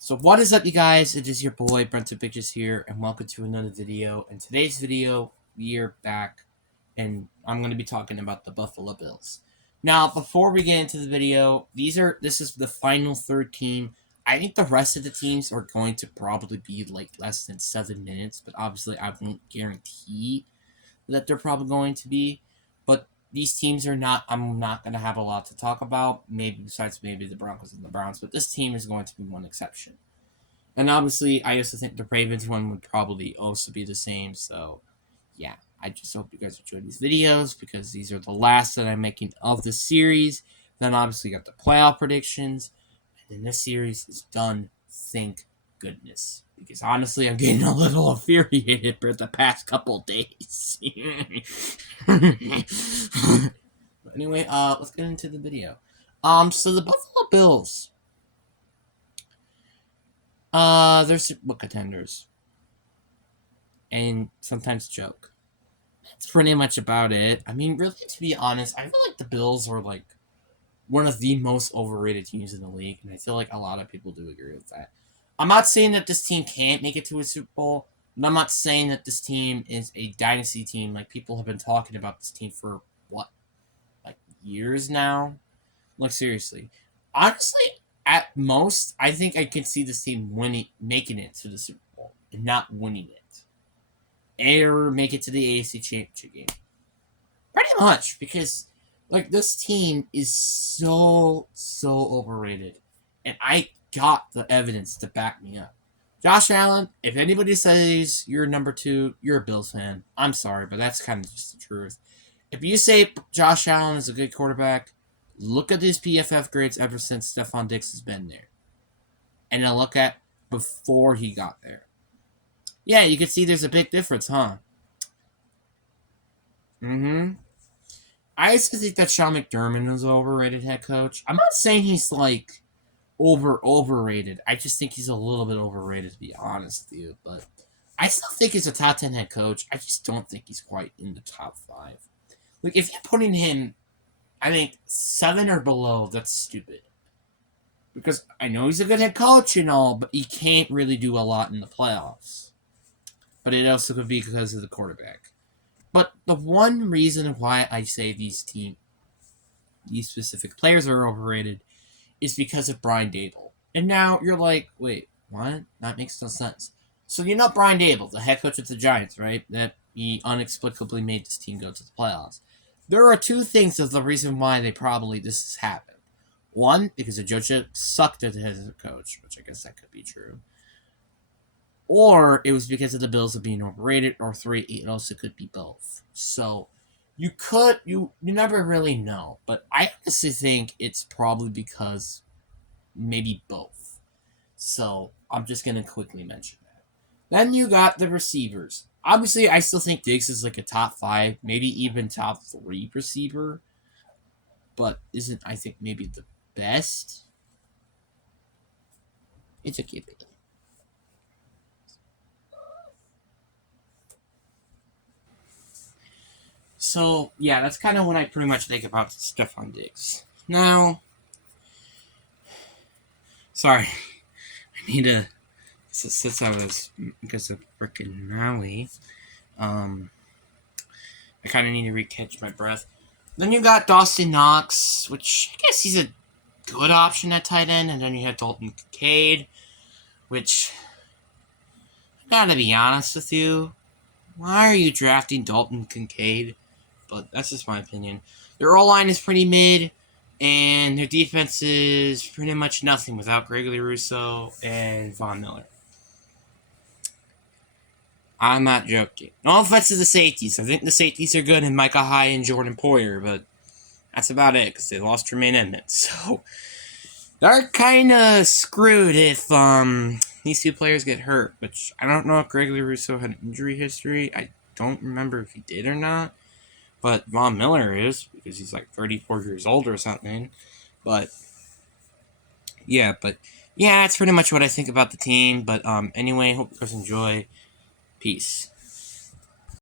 So what is up, you guys? It is your boy Brenton Pictures here, and welcome to another video. In today's video, we are back, and I'm going to be talking about the Buffalo Bills. Now, before we get into the video, this is the final third team. I think the rest of the teams are going to probably be like less than 7 minutes, but obviously I won't guarantee that they're probably going to be. But these teams are not. I'm not going to have a lot to talk about. Maybe besides maybe the Broncos and the Browns, but this team is going to be one exception. And obviously, I also think the Ravens one would probably also be the same. So, yeah, I just hope you guys enjoy these videos because these are the last that I'm making of the series. Then obviously, got the playoff predictions, and then this series is done. Thank goodness, because honestly, I'm getting a little infuriated for the past couple days. But anyway, let's get into the video. So the Buffalo Bills. They're Super Bowl contenders, and sometimes joke. That's pretty much about it. I mean, really, to be honest, I feel like the Bills are like one of the most overrated teams in the league, and I feel like a lot of people do agree with that. I'm not saying that this team can't make it to a Super Bowl, but I'm not saying that this team is a dynasty team. Like, people have been talking about this team for what, like years now? Like, seriously. Honestly, at most, I think I can see this team making it to the Super Bowl and not winning it, or make it to the AFC Championship game. Pretty much, because like this team is so overrated, and I got the evidence to back me up. Josh Allen, if anybody says you're number two, you're a Bills fan. I'm sorry, but that's kind of just the truth. If you say Josh Allen is a good quarterback, look at his PFF grades ever since Stephon Diggs has been there. And then look at before he got there. Yeah, you can see there's a big difference, huh? I used to think that Sean McDermott was an overrated head coach. I'm not saying he's like overrated. I just think he's a little bit overrated, to be honest with you. But I still think he's a top 10 head coach. I just don't think he's quite in the top 5. Like, if you're putting him, I think 7 or below, that's stupid. Because I know he's a good head coach and all, but he can't really do a lot in the playoffs. But it also could be because of the quarterback. But the one reason why I say these specific players are overrated is because of Brian Dable. And now you're like, wait, what? That makes no sense. So you know Brian Dable, the head coach of the Giants, right? That he inexplicably made this team go to the playoffs. There are 2 things of the reason why this has happened. 1, because Joe sucked as a coach, which I guess that could be true. Or it was because of the Bills of being overrated, or 3, it also could be both. So you never really know, but I honestly think it's probably because maybe both. So I'm just gonna quickly mention that. Then you got the receivers. Obviously, I still think Diggs is like a top 5, maybe even top 3 receiver, but isn't, I think, maybe the best. It's a given. So, yeah, that's kind of what I pretty much think about Stephon Diggs. Now, sorry, I need to sit out of this because of frickin' Maui. I kind of need to recatch my breath. Then you got Dawson Knox, which I guess he's a good option at tight end, and then you have Dalton Kincaid, which, I gotta be honest with you, why are you drafting Dalton Kincaid? But that's just my opinion. Their O-line is pretty mid, and their defense is pretty much nothing without Gregory Rousseau and Von Miller. I'm not joking. No offense to the safeties. I think the safeties are good in Micah Hyde and Jordan Poyer, but that's about it because they lost Tremaine Edmonds. So they're kind of screwed if these 2 players get hurt, which I don't know if Gregory Rousseau had an injury history. I don't remember if he did or not. But Von Miller is, because he's like 34 years old or something. But yeah, that's pretty much what I think about the team. But anyway, hope you guys enjoy. Peace.